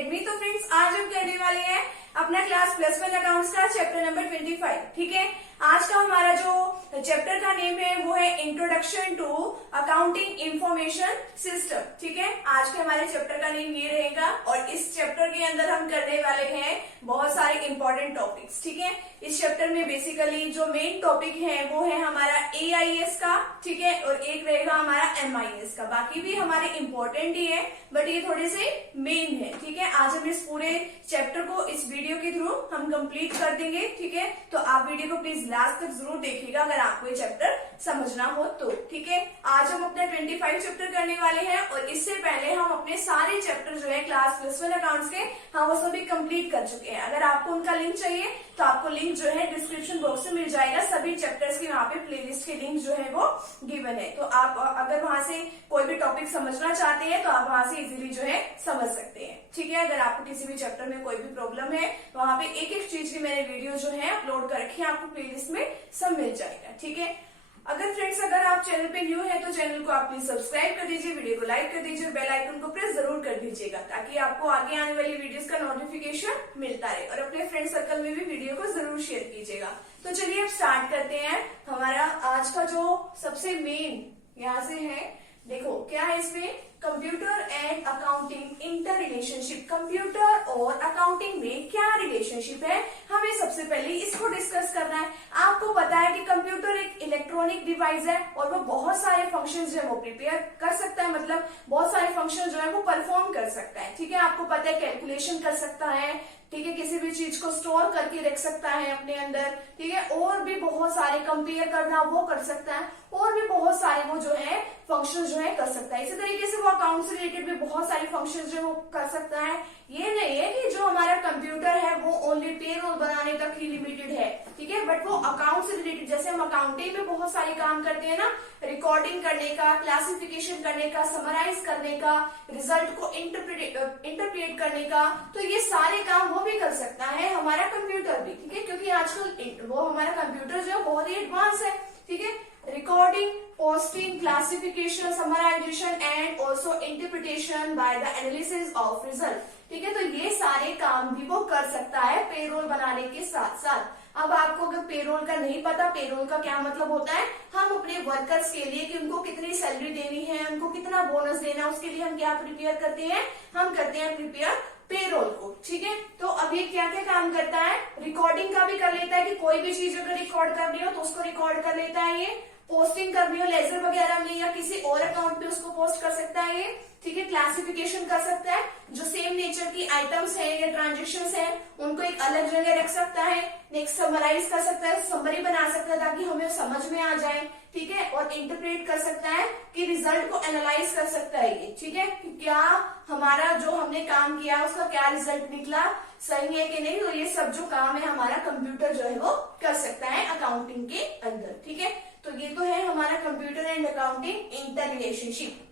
Academy. तो friends आज हम करने वाले हैं अपना क्लास +1 अकाउंट्स का चैप्टर नंबर 25। ठीक है, आज का हमारा जो चैप्टर का नेम है वो है introduction to accounting information system. ठीक है, आज के हमारे चैप्टर का नेम ये रहेगा और इस चैप्टर के अंदर हम करने वाले हैं बहुत सारे इंपॉर्टेंट टॉपिक्स। ठीक है, इस चैप्टर में बेसिकली जो मेन टॉपिक है वो है हमारा AIS का, ठीक है, और एक रहेगा हमारा MIS का। बाकी भी हमारे इंपॉर्टेंट ही है बट ये थोड़े से मेन है। ठीक है, आज हम इस पूरे चैप्टर को इस वीडियो के थ्रू हम कंप्लीट कर देंगे। ठीक है, तो आप वीडियो को प्लीज लास्ट तक जरूर देखिएगा अगर आपको ये चैप्टर समझना हो तो। ठीक है, आज हम अपना 25 चैप्टर करने वाले हैं और इससे पहले हम अपने सारे चैप्टर जो है क्लास +1 अकाउंट्स के हम वो सभी कंप्लीट कर चुके हैं। अगर आपको उनका लिंक चाहिए तो आपको लिंक जो है डिस्क्रिप्शन बॉक्स में मिल जाएगा। सभी चैप्टर्स की वहाँ पे प्लेलिस्ट के लिंक जो है वो गिवन है, तो आप अगर वहां से कोई भी टॉपिक समझना चाहते हैं तो आप वहां से इजीली जो है समझ सकते हैं। ठीक है, अगर आपको किसी भी चैप्टर में कोई भी प्रॉब्लम है वहां पे एक एक चीज की मैंने वीडियो जो है अपलोड कर रखी है, आपको प्लेलिस्ट में सब मिल जाएगा। ठीक है, अगर आप चैनल पे न्यू है तो चैनल को आप प्लीज सब्सक्राइब कर दीजिए, वीडियो को लाइक कर दीजिए, बेल आइकन को प्रेस जरूर कर दीजिएगा ताकि आपको आगे आने वाली वीडियोस का नोटिफिकेशन मिलता रहे, और अपने फ्रेंड सर्कल में भी वीडियो को जरूर शेयर कीजिएगा। तो चलिए अब स्टार्ट करते हैं। हमारा आज का जो सबसे मेन यहाँ से है, देखो क्या है इसमें, computer and accounting inter relationship. Computer और अकाउंटिंग में क्या रिलेशनशिप है, हमें सबसे पहले इसको डिस्कस करना है। आपको पता है कि कंप्यूटर एक इलेक्ट्रॉनिक डिवाइस है और वो बहुत सारे फंक्शन जो है वो प्रिपेयर कर सकता है, मतलब बहुत सारे फंक्शन जो है वो परफॉर्म कर सकता है। ठीक है, आपको पता है कैलकुलेशन कर सकता है, ठीक है, किसी भी चीज को स्टोर करके रख सकता है अपने अंदर, ठीक है, और भी बहुत सारे कंपेयर करना वो कर सकता है, और भी बहुत सारे वो जो है फंक्शन जो है कर सकता है। इसी तरीके से वो अकाउंट से रिलेटेड भी बहुत सारे फंक्शन जो है वो कर सकता है। ये नहीं है कि जो हमारा कंप्यूटर है वो ओनली पेरोल बनाने तक ही लिमिटेड है, ठीक है, बट वो अकाउंट से रिलेटेड, जैसे हम अकाउंटिंग में बहुत सारे काम करते हैं ना, रिकॉर्डिंग करने का, क्लासिफिकेशन करने का, समराइज करने का, रिजल्ट को इंटरप्रेट करने का, तो ये सारे काम वो भी कर सकता है हमारा कंप्यूटर भी। ठीक है, क्योंकि आजकल वो हमारा कंप्यूटर जो है बहुत ही एडवांस है। ठीक है, recording, posting, classification, summarization and also interpretation by the analysis of result. ठीक है, तो ये सारे काम भी वो कर सकता है पेरोल बनाने के साथ साथ। अब आपको अगर पेरोल का नहीं पता, पेरोल का क्या मतलब होता है, हम अपने वर्कर्स के लिए कि उनको कितनी सैलरी देनी है, उनको कितना बोनस देना है, उसके लिए हम क्या प्रिपेयर करते हैं, हम करते हैं प्रिपेयर पेरोल को। ठीक है, तो अब ये क्या क्या काम करता है, रिकॉर्डिंग का भी कर लेता है कि कोई भी चीज अगर रिकॉर्ड करनी हो तो उसको रिकॉर्ड कर लेता है ये, पोस्टिंग करनी हो लेजर वगैरह में या किसी और अकाउंट पे उसको पोस्ट कर सकता है ये। ठीक है, क्लासिफिकेशन कर सकता है, जो सेम नेचर की आइटम्स हैं या ट्रांजेक्शंस हैं उनको एक अलग जगह रख सकता है। नेक्स्ट समराइज कर सकता है, समरी बना सकता है ताकि हमें समझ में आ जाए। ठीक है, और इंटरप्रेट कर सकता है कि रिजल्ट को एनालाइज कर सकता है ये। ठीक है, कि क्या हमारा जो हमने काम किया उसका क्या रिजल्ट निकला, सही है कि नहीं, तो ये सब जो काम है हमारा कंप्यूटर जो है वो कर सकता है अकाउंटिंग के अंदर। ठीक है, तो ये तो है हमारा computer and accounting inter relationship.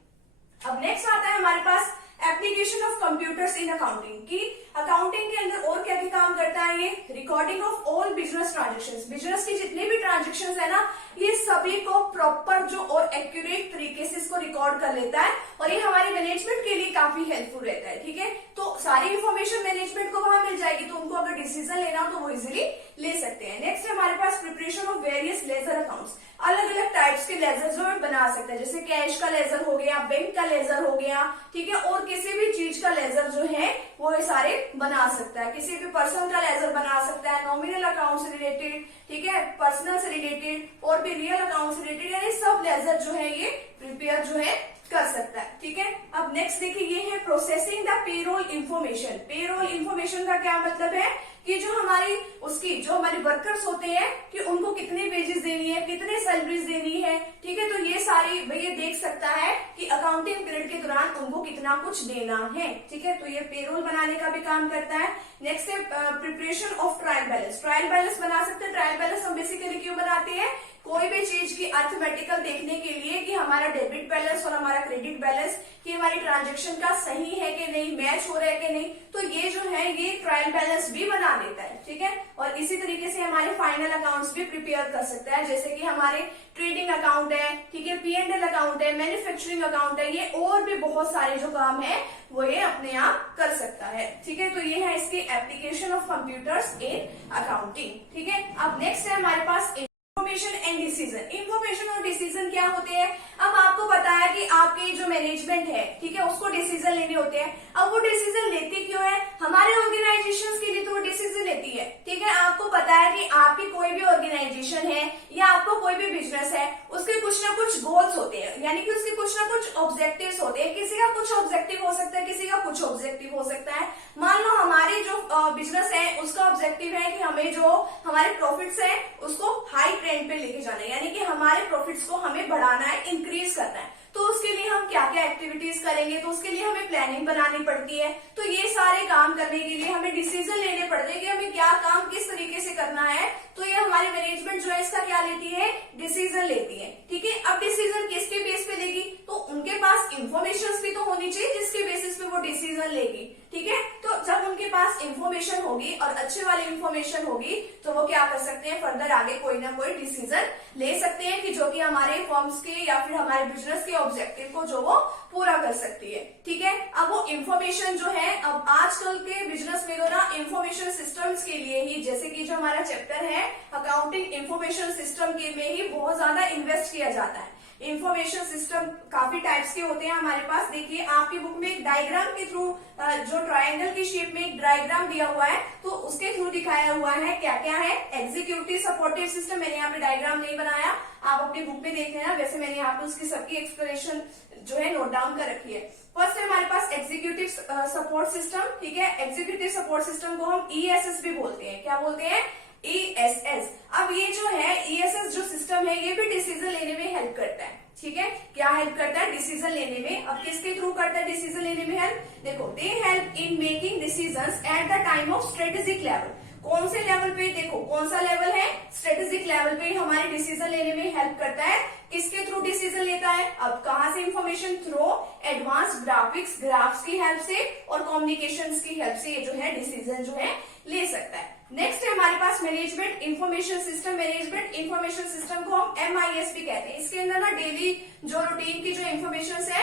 अब नेक्स्ट आता है हमारे पास application of computers in accounting की। अकाउंटिंग के अंदर और क्या क्या काम करता है ये, recording of all business transactions. Business की जितने भी ट्रांजेक्शंस है ना, ये सभी को प्रॉपर जो और एक्यूरेट तरीके से इसको रिकॉर्ड कर लेता है और ये हमारे मैनेजमेंट के लिए काफी हेल्पफुल रहता है। ठीक है, तो सारी इंफॉर्मेशन मैनेजमेंट को वहां मिल जाएगी, तो उनको अगर डिसीजन लेना हो तो वो इजिली ले सकते हैं। नेक्स्ट है हमारे पास preparation of various ledger accounts. अलग अलग टाइप्स के लेजर जो है बना सकते हैं, जैसे कैश का लेजर हो गया, बैंक का लेजर हो गया, ठीक है, और किसी भी चीज का लेजर जो है वो ये सारे बना सकता है। किसी भी पर्सन का लेजर बना सकता है, नॉमिनल अकाउंट से रिलेटेड, ठीक है, पर्सनल से रिलेटेड और भी रियल अकाउंट से रिलेटेड, यानी सब लेजर जो है ये प्रिपेयर जो है कर सकता है। ठीक है, अब नेक्स्ट देखिए ये है processing the payroll information. Payroll information का क्या मतलब है कि जो हमारे वर्कर्स होते हैं कि उनको कितने वेजेस देनी है, कितने सैलरीज देनी है। ठीक है, तो ये सारी ये देख सकता है कि अकाउंटिंग पीरियड के दौरान उनको कितना कुछ देना है। ठीक है, तो ये पेरोल बनाने का भी काम करता है। नेक्स्ट है preparation of trial balance. Trial balance बना सकते हैं। ट्रायल बैलेंस हम बेसिकली क्यों बनाते हैं, कोई भी चीज की अर्थमेटिकल देखने के लिए कि हमारा डेबिट बैलेंस और हमारा क्रेडिट बैलेंस कि हमारी ट्रांजेक्शन का सही है कि नहीं, मैच हो रहा है कि नहीं, तो ये जो है ये ट्रायल बैलेंस भी बना देता है, ठीक है। और इसी तरीके से हमारे फाइनल अकाउंट्स भी प्रिपेयर कर सकता है, जैसे कि हमारे ट्रेडिंग अकाउंट है, ठीक है, P&L अकाउंट है, मैन्युफैक्चरिंग अकाउंट है, ये और भी बहुत सारे जो काम है वो ये अपने आप कर सकता है, ठीक है। तो ये है इसकी application of computers in accounting, ठीक है। अब नेक्स्ट है हमारे पास इंफॉर्मेशन एंड डिसीजन। इंफॉर्मेशन और डिसीजन क्या होते हैं? अब आपको पता है कि आपके जो मैनेजमेंट है, ठीक है, उसको डिसीजन लेने होते हैं। अब वो डिसीजन लेती क्यों है? हमारे ऑर्गेनाइजेशन के लिए तो वो डिसीजन लेती है, ठीक है। आपको पता है कि आपकी कोई भी ऑर्गेनाइजेशन है या आपको कोई भी बिजनेस है, उसके कुछ ना कुछ गोल्स होते हैं, यानी कि उसके कुछ ना कुछ ऑब्जेक्टिव्स होते हैं। किसी का कुछ ऑब्जेक्टिव हो सकता है, किसी का कुछ ऑब्जेक्टिव हो सकता है। मान लो हमारी जो बिजनेस है उसका ऑब्जेक्टिव है कि हमें जो हमारे प्रॉफिट्स है उसको हाई ट्रेंड पे लेके जाना है, यानी कि हमारे प्रॉफिट्स को हमें बढ़ाना है, इंक्रीज करना है। तो उसके लिए हम क्या क्या एक्टिविटीज करेंगे, तो उसके लिए हमें प्लानिंग बनानी पड़ती है। तो ये सारे काम करने के लिए हमें डिसीजन लेने पड़ते हैं कि हमें क्या काम किस तरीके से करना है। तो ये हमारी मैनेजमेंट जो है इसका क्या लेती है? डिसीजन लेती है, ठीक है। अब डिसीजन किसके बेस पे लेगी? तो उनके पास इंफॉर्मेशन भी तो होनी चाहिए जिसके बेसिस पे वो डिसीजन लेगी, ठीक है। तो जब उनके पास इंफॉर्मेशन होगी और अच्छे वाली इंफॉर्मेशन होगी तो वो क्या कर सकते हैं? फर्दर आगे कोई ना कोई डिसीजन ले सकते हैं कि जो कि हमारे फर्म्स के या फिर हमारे बिजनेस के ऑब्जेक्टिव को जो वो पूरा कर सकती है, ठीक है। अब वो इंफॉर्मेशन जो है, अब आजकल के बिजनेस में तो ना इंफॉर्मेशन सिस्टम्स के लिए ही, जैसे कि जो हमारा चैप्टर है अकाउंटिंग इंफॉर्मेशन सिस्टम के में ही बहुत ज्यादा इन्वेस्ट किया जाता है। इंफॉर्मेशन सिस्टम काफी टाइप्स के होते हैं हमारे पास। देखिए आपकी बुक में एक डायग्राम के थ्रू, जो ट्रायंगल की शेप में एक डायग्राम दिया हुआ है, तो उसके थ्रू दिखाया हुआ है क्या क्या है। एग्जीक्यूटिव सपोर्टिव सिस्टम, मैंने यहाँ पे डायग्राम नहीं बनाया, आप अपनी बुक में देख लेना, वैसे मैंने यहाँ पे उसकी सबकी एक्सप्लेनेशन जो है नोट डाउन कर रखी है। फर्स्ट है हमारे पास एग्जीक्यूटिव सपोर्ट सिस्टम, ठीक है। एग्जीक्यूटिव सपोर्ट सिस्टम को हम ESS भी बोलते हैं। क्या बोलते हैं? ESS। अब ये जो है ESS जो सिस्टम है ये भी डिसीजन लेने में हेल्प करता है, ठीक है। क्या हेल्प करता है? डिसीजन लेने में। अब किसके थ्रू करता है डिसीजन लेने में हेल्प? देखो, they help in making decisions at the time of strategic level. कौन से लेवल पे? देखो कौन सा लेवल है? स्ट्रेटेजिक लेवल पे हमारे डिसीजन लेने में हेल्प करता है। किसके थ्रू डिसीजन लेता है? अब कहां से इंफॉर्मेशन? थ्रू एडवांस ग्राफ्स की हेल्प से और कम्युनिकेशंस की हेल्प से ये जो है डिसीजन जो है ले सकता है। नेक्स्ट है हमारे पास management information system. Management information system को हम MIS भी कहते हैं। इसके अंदर ना डेली जो रूटीन की जो इंफॉर्मेशन है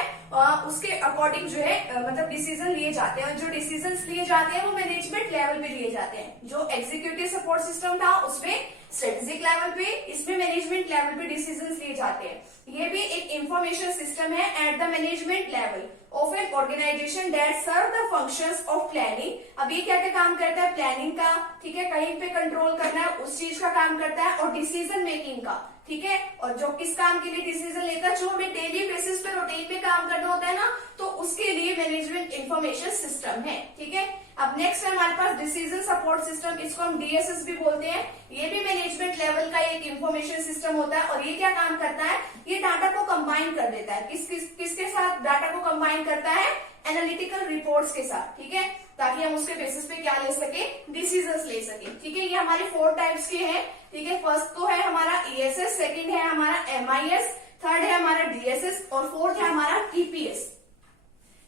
उसके अकॉर्डिंग जो है मतलब डिसीजन लिए जाते हैं, और जो डिसीजन लिए जाते हैं वो मैनेजमेंट लेवल पे लिए जाते हैं। जो एग्जीक्यूटिव सपोर्ट सिस्टम था उसमें स्ट्रेटेजिक लेवल पे, इसमें मैनेजमेंट लेवल पे डिसीजन लिए जाते हैं। ये भी एक इंफॉर्मेशन सिस्टम है at the management level of an organisation that serve the functions of planning. अब ये क्या क्या काम करता है? प्लानिंग का, ठीक है, कहीं पे कंट्रोल करना है उस चीज का काम करता है, और डिसीजन मेकिंग का, ठीक है। और जो किस काम के लिए डिसीजन लेता है? जो हमें डेली बेसिस पे रूटीन पे काम करना होता है ना, तो उसके लिए मैनेजमेंट इंफॉर्मेशन सिस्टम है, ठीक है। अब नेक्स्ट है हमारे पास डिसीजन सपोर्ट सिस्टम, इसको हम DSS भी बोलते हैं। ये भी मैनेजमेंट लेवल का एक इंफॉर्मेशन सिस्टम होता है, और ये क्या काम करता है? ये डाटा को कंबाइन कर देता है। किसके साथ डाटा को कंबाइन करता है? एनालिटिकल रिपोर्ट्स के साथ, ठीक है, ताकि हम उसके बेसिस पे क्या ले सके? डिसीजंस ले सके, ठीक है। ये हमारे 4 टाइप्स के हैं, ठीक है। फर्स्ट तो है हमारा ESS, सेकंड है हमारा MIS, थर्ड है हमारा DSS और फोर्थ है हमारा TPS।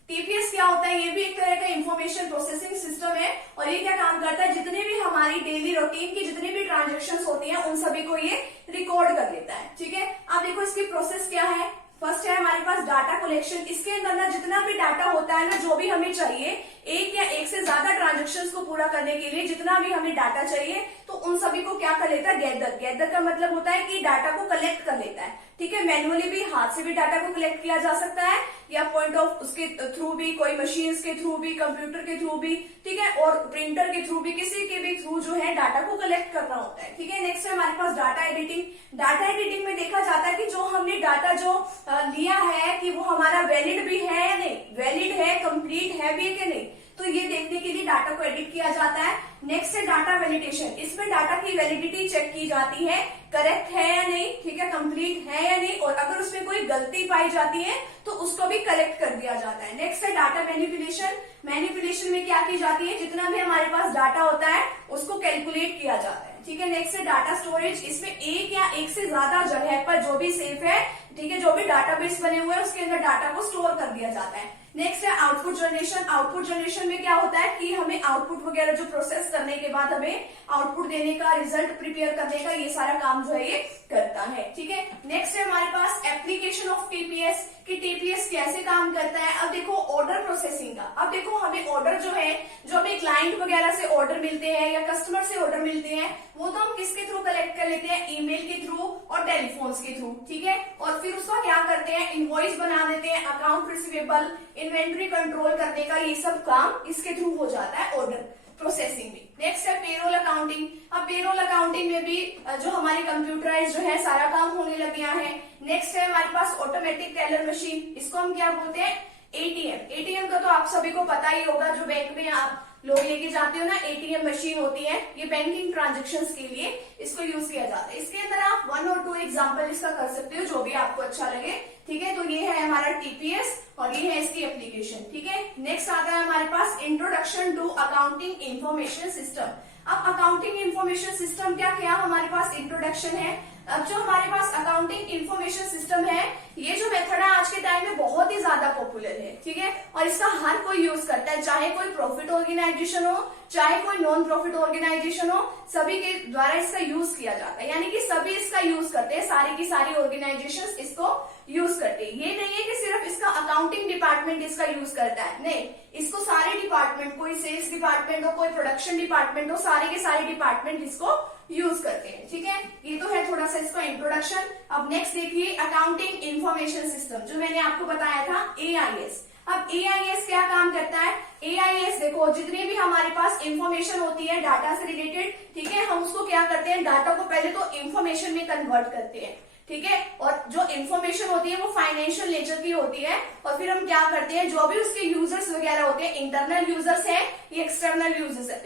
TPS क्या होता है? ये भी एक तरह का इंफॉर्मेशन प्रोसेसिंग सिस्टम है, और ये क्या काम करता है? जितने भी हमारी डेली रूटीन की जितनी भी ट्रांजेक्शंस होती हैं उन सभी को ये रिकॉर्ड कर लेता है, ठीक है। अब देखो इसकी प्रोसेस क्या है। फर्स्ट है हमारे पास डाटा कलेक्शन। इसके अंदर जितना भी डाटा होता है ना, जो भी हमें चाहिए, एक या एक से ज्यादा ट्रांजेक्शन्स को पूरा करने के लिए जितना भी हमें डाटा चाहिए, तो उन सभी को क्या कर लेता है? गैदर का मतलब होता है कि डाटा को कलेक्ट कर लेता है, ठीक है। मैनुअली भी, हाथ से भी डाटा को कलेक्ट किया जा सकता है, या पॉइंट ऑफ उसके थ्रू भी, कोई मशीन्स के थ्रू भी, कंप्यूटर के थ्रू भी, ठीक है, और प्रिंटर के थ्रू भी, किसी के भी थ्रू जो है डाटा को कलेक्ट करना होता है, ठीक है। नेक्स्ट है हमारे पास डाटा एडिटिंग। डाटा एडिटिंग में देखा जाता है कि जो हमने डाटा जो लिया है कि वो हमारा वैलिड भी है या नहीं, वैलिड है, कंप्लीट है भी कि नहीं, तो ये देखने के लिए डाटा को एडिट किया जाता है। नेक्स्ट है डाटा वैलिडेशन। इसमें डाटा की वैलिडिटी चेक की जाती है, करेक्ट है या नहीं, ठीक है, कंप्लीट है या नहीं, और अगर उसमें कोई गलती पाई जाती है तो उसको भी करेक्ट कर दिया जाता है। नेक्स्ट है डाटा मैनिपुलेशन। मैनिपुलेशन में क्या की जाती है? जितना भी हमारे पास डाटा होता है उसको कैलकुलेट किया जाता है, ठीक है। नेक्स्ट है डाटा स्टोरेज, इसमें एक या एक से ज्यादा जगह पर जो भी सेफ है, ठीक है, जो भी डाटाबेस बने हुए हैं उसके अंदर डाटा को स्टोर कर दिया जाता है। नेक्स्ट है आउटपुट जनरेशन। आउटपुट जनरेशन में क्या होता है कि हमें आउटपुट वगैरह जो प्रोसेस करने के बाद हमें आउटपुट देने का, रिजल्ट प्रिपेयर करने का, ये सारा काम जो है ये करता है, ठीक है। नेक्स्ट है हमारे पास एप्लीकेशन ऑफ टीपीएस, कि टीपीएस कैसे काम करता है। अब देखो ऑर्डर प्रोसेसिंग का, अब देखो हमें ऑर्डर जो है, जो हमें क्लाइंट वगैरह से ऑर्डर मिलते हैं या कस्टमर से ऑर्डर मिलते हैं, वो तो हम किसके थ्रू कलेक्ट कर लेते हैं, ईमेल के थ्रू और टेलीफोन्स के थ्रू, ठीक है। और फिर उसका क्या करते हैं, इनवॉइस बना देते हैं, अकाउंट रिसीवेबल, इन्वेंट्री कंट्रोल करने का, ये सब काम इसके थ्रू हो जाता है ऑर्डर प्रोसेसिंग में। नेक्स्ट है पेरोल अकाउंटिंग। अब पेरोल अकाउंटिंग में भी जो हमारी कंप्यूटराइज जो है सारा काम होने लग गया है। नेक्स्ट है हमारे पास ऑटोमेटिक टेलर मशीन, इसको हम क्या बोलते हैं, एटीएम। एटीएम का तो आप सभी को पता ही होगा, जो बैंक में आप लोग लेके जाते हो ना, एटीएम मशीन होती है, ये बैंकिंग ट्रांजेक्शन्स के लिए इसको यूज किया जाता है। इसके अंदर आप 1 और 2 एग्जाम्पल इसका कर सकते हो, जो भी आपको अच्छा लगे, ठीक है। तो ये है हमारा टीपीएस और ये है इसकी एप्लीकेशन, ठीक है। नेक्स्ट आता है हमारे पास introduction to accounting information system. अब अकाउंटिंग इंफॉर्मेशन सिस्टम क्या हमारे पास इंट्रोडक्शन है। अब जो हमारे पास अकाउंटिंग इंफॉर्मेशन सिस्टम है, ये जो मेथड है आज के टाइम में बहुत ही ज्यादा पॉपुलर है, ठीक है। और इसका हर कोई यूज करता है, चाहे कोई प्रॉफिट ऑर्गेनाइजेशन हो, चाहे कोई नॉन प्रॉफिट ऑर्गेनाइजेशन हो, सभी के द्वारा इसका यूज किया जाता है। यानी कि सभी इसका यूज करते हैं, सारी की सारी ऑर्गेनाइजेशंस इसको यूज करते हैं। ये नहीं है कि सिर्फ इसका अकाउंटिंग डिपार्टमेंट इसका यूज करता है, नहीं, इसको सारे डिपार्टमेंट, कोई सेल्स डिपार्टमेंट हो, कोई प्रोडक्शन डिपार्टमेंट हो, सारे के सारे डिपार्टमेंट इसको यूज करते हैं, ठीक है। ये तो है थोड़ा सा इसका इंट्रोडक्शन। अब नेक्स्ट देखिए अकाउंटिंग इंफॉर्मेशन सिस्टम, जो मैंने आपको बताया था एआईएस। अब एआईएस क्या काम करता है, एआईएस देखो जितनी भी हमारे पास इंफॉर्मेशन होती है डाटा से रिलेटेड, ठीक है, हम उसको क्या करते हैं, डाटा को पहले तो इंफॉर्मेशन में कन्वर्ट करते हैं, ठीक है। और जो इंफॉर्मेशन होती है वो फाइनेंशियल नेचर की होती है, और फिर हम क्या करते हैं, जो भी उसके यूजर्स वगैरह होते हैं, इंटरनल यूजर्स हैं या एक्सटर्नल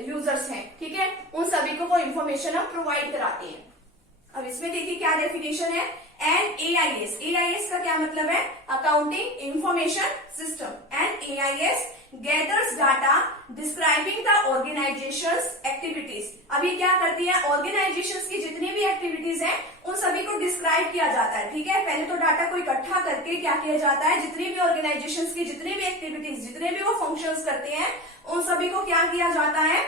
यूजर्स हैं, ठीक है, उन सभी को वो इंफॉर्मेशन हम प्रोवाइड कराते हैं। अब इसमें देखिए क्या डेफिनेशन है, एन एआईएस। एआईएस का क्या मतलब है, accounting information system. An AIS gathers data describing the organisation's activities. अब ये क्या करती है, ऑर्गेनाइजेशंस की जितनी भी एक्टिविटीज हैं उन सभी को डिस्क्राइब किया जाता है, ठीक है। पहले तो डाटा को इकट्ठा करके क्या किया जाता है, जितनी भी ऑर्गेनाइजेशंस की जितनी भी एक्टिविटीज, जितने भी वो फंक्शंस करते हैं, उन सभी को क्या किया जाता है,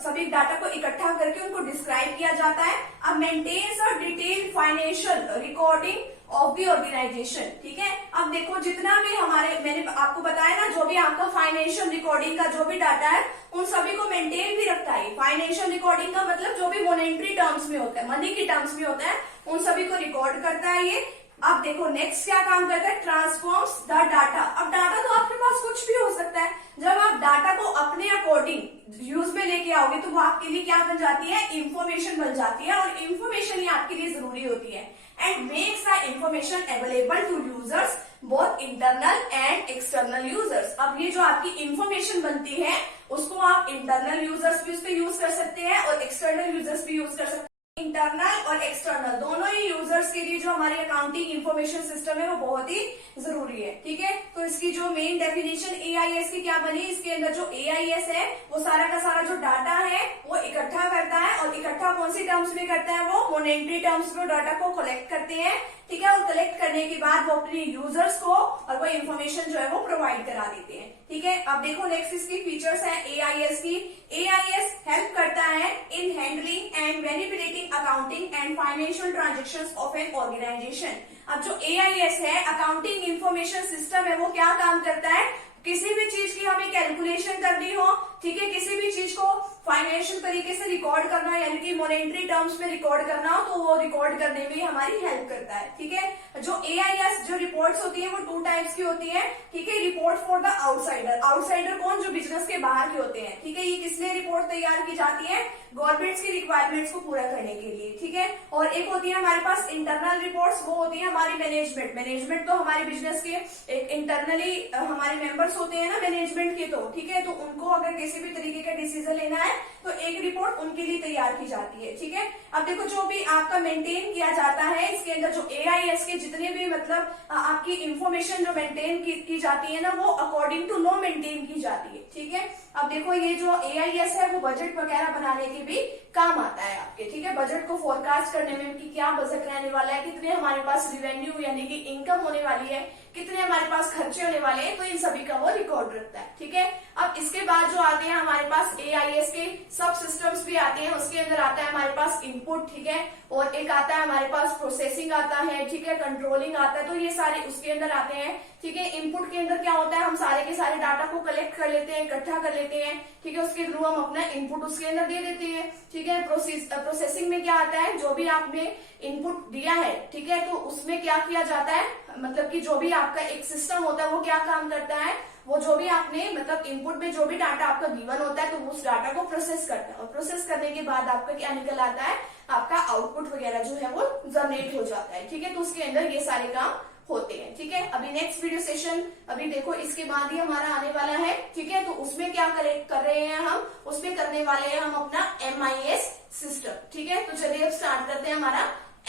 सभी डाटा को इकट्ठा करके उनको डिस्क्राइब किया जाता है। अब maintains a detailed financial recording of the organisation, ठीक है। अब देखो जितना भी हमारे, मैंने आपको बताया ना, जो भी आपका फाइनेंशियल रिकॉर्डिंग का जो भी डाटा है उन सभी को मेंटेन भी रखता है। फाइनेंशियल रिकॉर्डिंग का मतलब जो भी मॉनेटरी टर्म्स में होता है, मनी की टर्म्स में होता है, उन सभी को रिकॉर्ड करता है ये। अब देखो नेक्स्ट क्या काम करता है, ट्रांसफॉर्म्स द डाटा। अब डाटा तो आपके पास कुछ भी हो सकता है, जब आप डाटा को अपने अकॉर्डिंग यूज में लेके आओगे तो वो आपके लिए क्या बन जाती है, इंफॉर्मेशन बन जाती है, और इंफॉर्मेशन ही आपके लिए जरूरी होती है। And makes the information available to users both internal and external users. अब ये जो आपकी इंफॉर्मेशन बनती है उसको आप इंटरनल यूजर्स भी उस पर यूज कर सकते हैं और एक्सटर्नल यूजर्स भी यूज कर सकते हैं। इंटरनल और एक्सटर्नल दोनों ही यूजर्स के लिए जो हमारी अकाउंटिंग इंफॉर्मेशन सिस्टम है वो बहुत ही जरूरी है, ठीक है। तो इसकी जो मेन डेफिनेशन एआईएस की क्या बनी, इसके अंदर जो एआईएस है वो सारा का सारा जो डाटा है वो इकट्ठा करता है, और इकट्ठा कौन सी टर्म्स में करता है, वो मॉनेटरी टर्म्स में डाटा को कलेक्ट करते हैं, ठीक है। और कलेक्ट करने के बाद वो अपने यूजर्स को और वो इन्फॉर्मेशन जो है वो प्रोवाइड करा देते हैं, ठीक है। अब देखो नेक्स्ट इसकी फीचर्स है एआईएस की। एआईएस हेल्प करता है in handling and manipulating accounting and financial transactions of an organisation. अब जो एआईएस है, अकाउंटिंग इंफॉर्मेशन सिस्टम है, वो क्या काम करता है, किसी भी चीज की हमें कैलकुलेशन करनी हो, ठीक है, किसी भी चीज को फाइनेंशियल तरीके से रिकॉर्ड करना, यानी कि मॉनेटरी टर्म्स में रिकॉर्ड करना हो, तो वो रिकॉर्ड करने में हमारी हेल्प करता है, ठीक है। जो एआईएस जो रिपोर्ट्स होती है वो 2 टाइप्स की होती है, ठीक है। Report for the outsider, outsider कौन, जो बिजनेस के बाहर के होते हैं, ठीक है। ये किस लिए रिपोर्ट तैयार की जाती है, गवर्नमेंट्स की रिक्वायरमेंट्स को पूरा करने के लिए, ठीक है। और एक होती है हमारे पास इंटरनल रिपोर्ट्स, वो होती है हमारी मैनेजमेंट तो हमारे बिजनेस के एक इंटरनली हमारे मेंबर्स होते हैं ना मैनेजमेंट के, तो ठीक है, तो उनको अगर किसी भी तरीके का डिसीजन लेना है तो एक रिपोर्ट उनके लिए तैयार की जाती है, ठीक है। अब देखो जो भी आपका मेंटेन किया जाता है इसके अंदर जो एआईएस के जितने भी मतलब आपकी इंफॉर्मेशन जो मेंटेन की जाती है ना, वो अकॉर्डिंग टू लॉ मेंटेन की जाती है, ठीक है। अब देखो ये जो एआईएस है वो बजट वगैरह बनाने के भी काम आता है आपके, ठीक है। बजट को फोरकास्ट करने में कि क्या बजट रहने वाला है, कितने हमारे पास रिवेन्यू यानी कि इनकम होने वाली है, कितने हमारे पास खर्चे होने वाले हैं, तो इन सभी का वो रिकॉर्ड रखता है, ठीक है। अब इसके बाद जो आते हैं हमारे पास AIS के सब सिस्टम्स भी आते हैं, उसके अंदर आता है हमारे पास इनपुट, ठीक है, और एक आता है हमारे पास प्रोसेसिंग आता है, ठीक है, कंट्रोलिंग आता है, तो ये सारे उसके अंदर आते हैं, ठीक है। इनपुट के अंदर क्या होता है, हम सारे के सारे डाटा को कलेक्ट कर लेते हैं, इकट्ठा कर लेते हैं, ठीक है, उसके थ्रू हम अपना इनपुट उसके अंदर दे देते हैं, ठीक है। प्रोसेसिंग में क्या आता है, जो भी आपने इनपुट दिया है, ठीक है, तो उसमें क्या किया जाता है, मतलब कि जो भी आपका एक सिस्टम होता है वो क्या काम करता है, वो जो भी आपने मतलब इनपुट में जो भी डाटा आपका गिवन होता है तो उस डाटा को प्रोसेस करता है, और प्रोसेस करने के बाद आपका क्या निकल आता है, आपका आउटपुट वगैरह जो है वो जनरेट हो जाता है, ठीक है। तो उसके अंदर ये सारे काम होते हैं, ठीक है। अभी नेक्स्ट वीडियो सेशन अभी देखो इसके बाद ही हमारा आने वाला है, ठीक है। तो उसमें क्या कर रहे हैं हम, उसमें करने वाले हैं हम अपना MIS सिस्टम, ठीक है। तो चलिए अब स्टार्ट करते हैं हमारा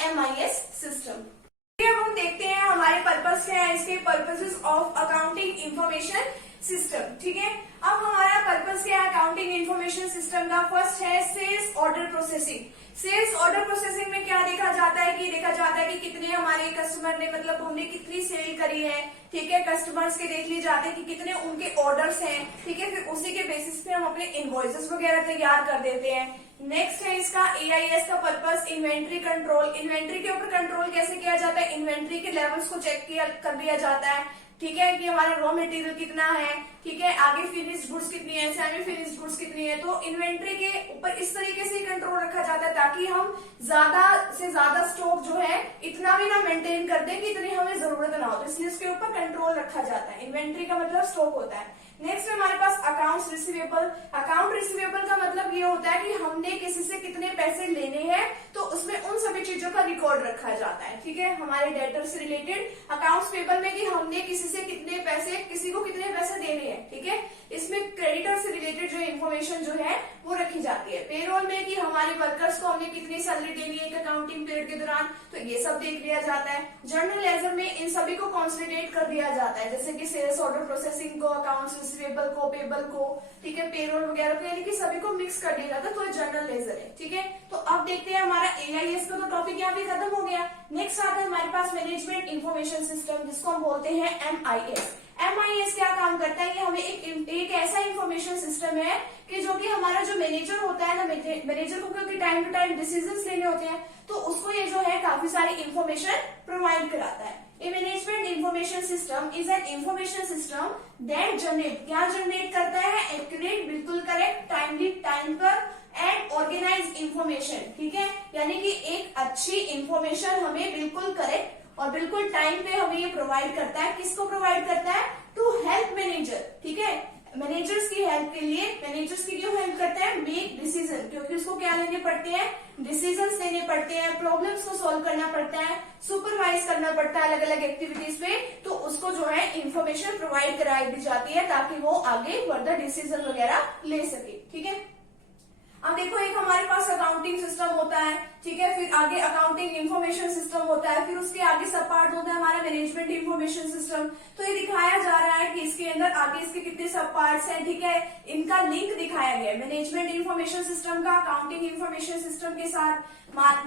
MIS सिस्टम। अब हम देखते हैं हमारे पर्पस क्या है, इसके purposes of accounting information system, ठीक है। अब हमारा पर्पस क्या है अकाउंटिंग इंफॉर्मेशन सिस्टम का, फर्स्ट है sales order processing. Sales order processing में क्या देखा जाता है कि कितने हमारे कस्टमर ने मतलब हमने कितनी सेल करी है, ठीक है, कस्टमर्स के देख लिए जाते हैं कि कितने उनके ऑर्डर्स हैं, ठीक है, फिर उसी के बेसिस पे हम अपने इनवॉइसेस वगैरह तैयार कर देते हैं। नेक्स्ट है इसका AIS का पर्पस इन्वेंट्री कंट्रोल। इन्वेंट्री के ऊपर कंट्रोल कैसे किया जाता है, इन्वेंट्री के लेवल्स को चेक कर दिया जाता है, ठीक है, कि हमारा रॉ मटेरियल कितना है, ठीक है, आगे फिनिश्ड गुड्स कितनी है, सेमी फिनिश्ड गुड्स कितनी है, तो इन्वेंट्री के ऊपर इस तरीके से कंट्रोल रखा जाता है ताकि हम ज्यादा से ज्यादा स्टॉक जो है इतना भी ना मेंटेन कर दें कि इतनी हमें जरूरत ना हो, तो इसलिए इसके ऊपर कंट्रोल रखा जाता है। इन्वेंट्री का मतलब स्टॉक होता है। नेक्स्ट है हमारे पास अकाउंट्स रिसीवेबल। अकाउंट रिसीवेबल का मतलब ये होता है कि हमने किसी से कितने पैसे लेने हैं, तो उसमें उन सभी चीजों का रिकॉर्ड रखा जाता है, ठीक है, हमारे डेटर से रिलेटेड। अकाउंट्स पेबल में कि हमने किसी से कितने पैसे, किसी को कितने पैसे देने हैं, ठीक है, इसमें क्रेडिटर से रिलेटेड जो इन्फॉर्मेशन जो है वो रखी जाती है। पेरोल में कि हमारे वर्कर्स को हमने कितनी सैलरी देनी है एक अकाउंटिंग पीरियड के दौरान, तो ये सब देख लिया जाता है। जर्नल लेजर में इन सभी को कंसोलिडेट कर दिया जाता है, जैसे कि सेल्स ऑर्डर प्रोसेसिंग को, अकाउंट्स रिसीवेबल को, पेबल को, ठीक है, पेरोल वगैरह को, यानी कि सभी को मिक्स कर दिया जाता है, तो जर्नल लेजर है, ठीक है। तो अब देखते हैं हमारा AIS का तो टॉपिक यहाँ पे खत्म हो गया। नेक्स्ट आता है हमारे पास मैनेजमेंट इंफॉर्मेशन सिस्टम, जिसको हम बोलते हैं MIS। MIS क्या काम करता है, ये हमें एक ऐसा इंफॉर्मेशन सिस्टम है कि जो कि हमारा जो मैनेजर होता है ना, मैनेजर को क्योंकि टाइम टू टाइम डिसीजंस लेने होते हैं, तो उसको ये जो है काफी सारी इंफॉर्मेशन प्रोवाइड कराता है। A management information system is an information system that क्या जनरेट करता है, एक्यूरेट, बिल्कुल करेक्ट, टाइमली, टाइम पर, एंड ऑर्गेनाइज इंफॉर्मेशन, ठीक है, यानी कि एक अच्छी इंफॉर्मेशन हमें बिल्कुल करेक्ट और बिल्कुल टाइम पे हमें ये प्रोवाइड करता है। किसको प्रोवाइड करता है, टू हेल्प मैनेजर, ठीक है, मैनेजर्स की हेल्प के लिए। मैनेजर्स की क्यों हेल्प करता है, मेक डिसीजन, क्योंकि उसको क्या लेने पड़ते हैं, डिसीजंस लेने पड़ते हैं, प्रॉब्लम्स को सॉल्व करना पड़ता है, सुपरवाइज करना पड़ता है अलग अलग एक्टिविटीज पे, तो उसको जो है इंफॉर्मेशन प्रोवाइड कराई दी जाती है ताकि वो आगे फर्दर डिसीजन वगैरह ले सके, ठीक है। अब देखो एक हमारे पास अकाउंटिंग सिस्टम होता है, ठीक है, फिर आगे अकाउंटिंग इंफॉर्मेशन सिस्टम होता है, फिर उसके आगे सब पार्ट होता है हमारा मैनेजमेंट इंफॉर्मेशन सिस्टम। तो ये दिखाया जा रहा है कि इसके अंदर आगे इसके कितने सब पार्ट्स हैं, ठीक है, इनका लिंक दिखाया गया है मैनेजमेंट इंफॉर्मेशन सिस्टम का अकाउंटिंग इंफॉर्मेशन सिस्टम के साथ,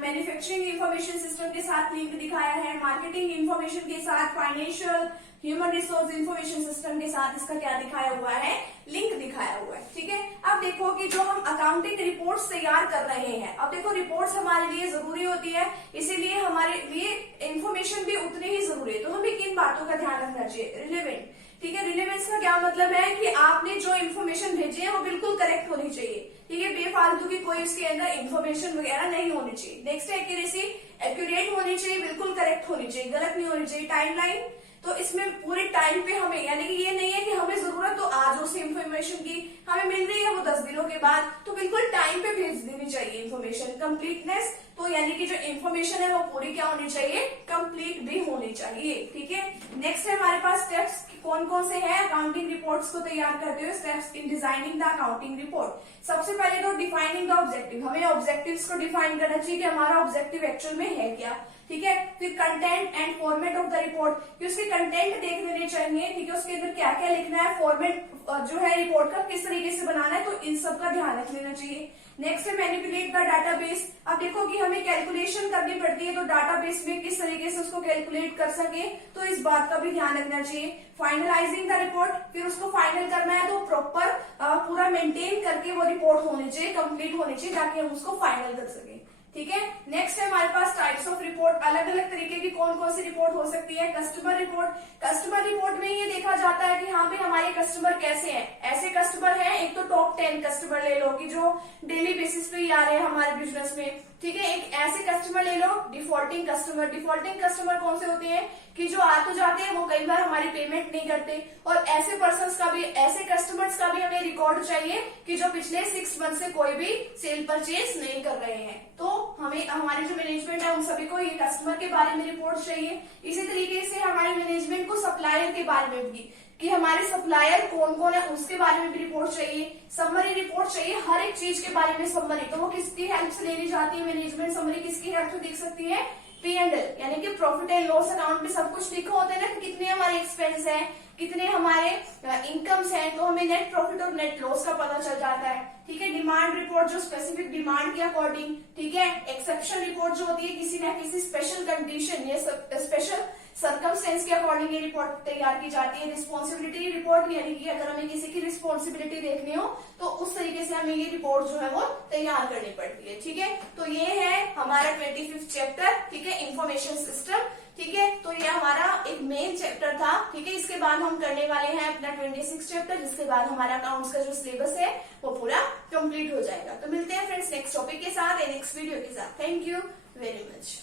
मैन्युफैक्चरिंग इंफॉर्मेशन सिस्टम के साथ लिंक दिखाया है, मार्केटिंग इंफॉर्मेशन के साथ, financial, human resource information system के साथ इसका क्या दिखाया हुआ है, लिंक दिखाया हुआ है, ठीक है। अब देखो कि जो हम अकाउंटिंग रिपोर्ट्स तैयार कर रहे हैं, अब देखो रिपोर्ट्स हमारे लिए जरूरी होती है, इसीलिए हमारे लिए इंफॉर्मेशन भी उतनी ही जरूरी है। तो हमें किन बातों का ध्यान रखना चाहिए, रिलेवेंट, ठीक है। रिलेवेंस का क्या मतलब है कि आपने जो इन्फॉर्मेशन भेजी है वो बिल्कुल करेक्ट होनी चाहिए, ठीक है, बेफालतू की कोई उसके अंदर इन्फॉर्मेशन वगैरह नहीं होनी चाहिए। नेक्स्ट है एक्यूरेसी, एक्यूरेट होनी चाहिए, बिल्कुल करेक्ट होनी चाहिए, गलत नहीं होनी चाहिए। टाइमलाइन, तो इसमें पूरे टाइम पे हमें, यानी कि ये नहीं है कि हमें जरूरत तो आज उस इंफॉर्मेशन की हमें मिल रही है वो 10 दिनों के बाद, तो बिल्कुल टाइम पे भेज देनी चाहिए इंफॉर्मेशन। कंप्लीटनेस, तो यानी कि जो इन्फॉर्मेशन है वो पूरी क्या होनी चाहिए, कंप्लीट भी होनी चाहिए, ठीक है। नेक्स्ट है हमारे पास स्टेप्स, कौन कौन से हैं अकाउंटिंग रिपोर्ट्स को तैयार करते हुए, steps in designing the accounting report. सबसे पहले तो डिफाइनिंग द ऑब्जेक्टिव, हमें ऑब्जेक्टिव्स को डिफाइन करना चाहिए कि हमारा ऑब्जेक्टिव एक्चुअल में में है क्या, ठीक है। फिर content and format of the report, कि उसके कंटेंट देख लेने चाहिए, ठीक है, उसके अंदर क्या क्या लिखना है, फॉर्मेट जो है रिपोर्ट का किस तरीके से बनाना है, तो इन सब का ध्यान रख लेना चाहिए। नेक्स्ट है मैनिपुलेट द डाटाबेस। अब देखो कि हमें कैलकुलेशन करनी पड़ती है, तो डाटाबेस में किस तरीके से उसको कैलकुलेट कर सके, तो इस बात का भी ध्यान रखना चाहिए। फाइनलाइजिंग द रिपोर्ट, फिर उसको फाइनल करना है तो प्रॉपर पूरा मेंटेन करके वो रिपोर्ट होनी चाहिए, कंप्लीट होनी चाहिए, ताकि हम उसको फाइनल कर सके, ठीक है। नेक्स्ट है हमारे पास टाइप्स ऑफ रिपोर्ट, अलग अलग तरीके की कौन कौन सी रिपोर्ट हो सकती है। कस्टमर रिपोर्ट, कस्टमर रिपोर्ट में ये देखा जाता है कि हाँ भाई हमारे कस्टमर कैसे हैं। ऐसे कस्टमर हैं, एक तो टॉप 10 कस्टमर ले लो कि जो डेली बेसिस पे ही आ रहे हैं हमारे बिजनेस में, ठीक है। एक ऐसे कस्टमर ले लो डिफॉल्टिंग कस्टमर। डिफॉल्टिंग कस्टमर कौन से होते हैं कि जो आ तो जाते हैं, वो कई बार हमारी पेमेंट नहीं करते। और ऐसे पर्संस का भी, ऐसे कस्टमर्स का भी हमें रिकॉर्ड चाहिए कि जो पिछले 6 मंथ से कोई भी सेल परचेज नहीं कर रहे हैं। तो हमें, हमारी जो मैनेजमेंट है उन सभी को ये कस्टमर के बारे में रिपोर्ट चाहिए। इसी तरीके से हमारी मैनेजमेंट को सप्लायर के बारे में भी, कि हमारे सप्लायर कौन कौन है उसके बारे में भी रिपोर्ट चाहिए। समरी रिपोर्ट चाहिए, हर एक चीज के बारे में समरी। तो वो किसकी हेल्प से लेनी जाती है मैनेजमेंट समरी, किसकी हेल्प से देख सकती है, P&L, यानी कि प्रॉफिट एंड लॉस अकाउंट में सब कुछ लिखा होता है ना, कि कितने हमारे एक्सपेंस हैं, कितने हमारे इनकम्स हैं, तो हमें नेट प्रॉफिट और नेट लॉस का पता चल जाता है, ठीक है। डिमांड रिपोर्ट, जो स्पेसिफिक डिमांड के अकॉर्डिंग, ठीक है। एक्सेप्शन रिपोर्ट जो होती है किसी न किसी स्पेशल कंडीशन या स्पेशल सर्कमस्टेंस के अकॉर्डिंग ये रिपोर्ट तैयार की जाती है। रिस्पॉन्सिबिलिटी रिपोर्ट, यानी कि अगर हमें किसी की रिस्पॉन्सिबिलिटी देखनी हो तो उस तरीके से हमें ये रिपोर्ट जो है वो तैयार करनी पड़ती है, ठीक है। तो ये है हमारा 25th चैप्टर, ठीक है, इंफॉर्मेशन सिस्टम, ठीक है। तो ये हमारा एक मेन चैप्टर था, ठीक है। इसके बाद हम करने वाले हैं अपना 26 चैप्टर, जिसके बाद हमारा अकाउंट्स का जो सिलेबस है वो पूरा कंप्लीट हो जाएगा। तो मिलते हैं फ्रेंड्स नेक्स्ट टॉपिक के साथ, नेक्स्ट वीडियो के साथ। Thank you very much.